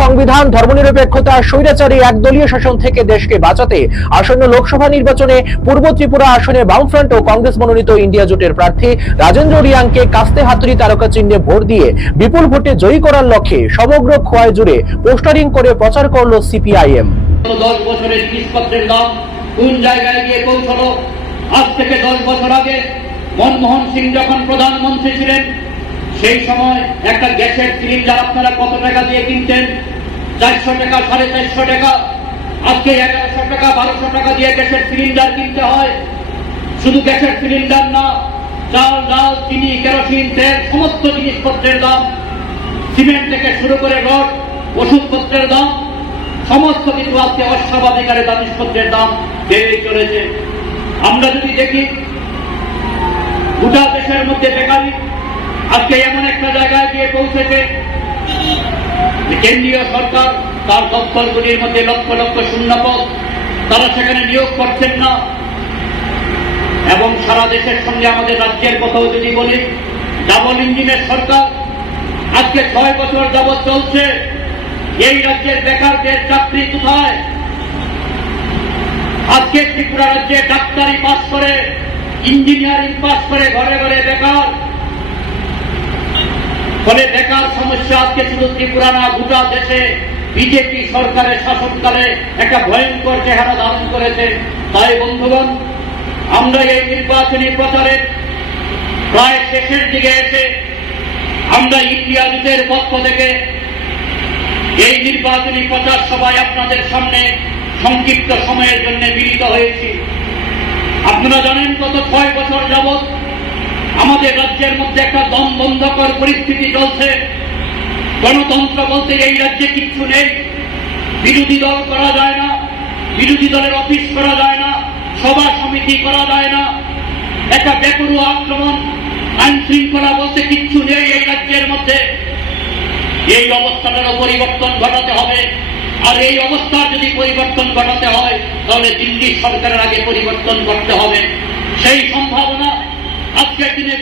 সংবিধান, ধর্মনিরপেক্ষতা, স্বৈরাচারী একদলীয় শাসন থেকে দেশকে বাঁচাতে আসন্ন লোকসভা নির্বাচনে পূর্ব ত্রিপুরা আসনে বামফ্রন্ট ও কংগ্রেস মনোনীত ইন্ডিয়া জোটের প্রার্থী রাজেন্দ্র রিয়াংকে কাস্তে হাতুড়ি তারকা চিহ্নে ভোট দিয়ে বিপুল ভোটে জয়ী করার লক্ষ্যে সমগ্র খোয়াই জুড়ে পোস্টারিং করে প্রচার করল সিপিআইএম। 10 বছরের জিনিসপত্রের দাম কোন জায়গায় গিয়ে পৌঁছলো? আজ থেকে 10 বছর আগে মনমোহন সিং যখন প্রধানমন্ত্রী ছিলেন, সেই সময় একটা গ্যাসের সিলিন্ডার আপনারা কত টাকা দিয়ে কিনতেন? 400 টাকা, 450 টাকা। আজকে 1100 টাকা, 1200 টাকা দিয়ে গ্যাসের সিলিন্ডার কিনতে হয়। শুধু গ্যাসের সিলিন্ডার না, চাল, ডাল, চিনি, কেরোসিন, তেল, সমস্ত জিনিসপত্রের দাম, সিমেন্ট থেকে শুরু করে রড, ওষুধপত্রের দাম, সমস্ত কিছু আজকে অস্বাভাবিক হারে জিনিসপত্রের দাম বেড়ে চলেছে। আমরা যদি দেখি গোটা দেশের মধ্যে বেকারি আজকে এমন একটা জায়গায় গিয়ে পৌঁছেছে, কেন্দ্রীয় সরকার তার দপ্তরগুলির মধ্যে লক্ষ লক্ষ শূন্যপদ, তারা সেখানে নিয়োগ করছেন না। এবং সারা দেশের সঙ্গে আমাদের রাজ্যের কথাও যদি বলি, ডাবল ইঞ্জিনের সরকার আজকে 6 বছর যাবৎ চলছে। এই রাজ্যের বেকারদের চাকরি কোথায়? আজকে ত্রিপুরা রাজ্যে ডাক্তারি পাস করে, ইঞ্জিনিয়ারিং পাস করে ঘরে ঘরে বেকার। ফলে বেকার সমস্যা আজকে শুধু ত্রিপুরা না, গোটা দেশে বিজেপি সরকারের শাসনকালে একটা ভয়ঙ্কর চেহারা ধারণ করেছে। তাই বন্ধুগণ, আমরা এই নির্বাচনী প্রচারের প্রায় শেষের দিকে এসে আমরা ইন্ডিয়া জোটের পক্ষ থেকে এই নির্বাচনী প্রচার সভায় আপনাদের সামনে সংক্ষিপ্ত সময়ের জন্য মিলিত হয়েছি। আপনারা জানেন, গত 6 বছর যাবৎ আমাদের রাজ্যের মধ্যে একটা দম বন্ধকর পরিস্থিতি চলছে। গণতন্ত্র বলতে এই রাজ্যে কিচ্ছু নেই। বিরোধী দল করা যায় না, বিরোধী দলের অফিস করা যায় না, সভা সমিতি করা যায় না। একটা বেপরোয়া আক্রমণ, আইন শৃঙ্খলা বলতে কিচ্ছু নেই এই রাজ্যের মধ্যে। এই অবস্থাটারও পরিবর্তন ঘটাতে হবে। আর এই অবস্থার যদি পরিবর্তন ঘটাতে হয়, তাহলে দিল্লি সরকারের আগে পরিবর্তন করতে হবে। সেই সম্ভাবনা আজকের দিনে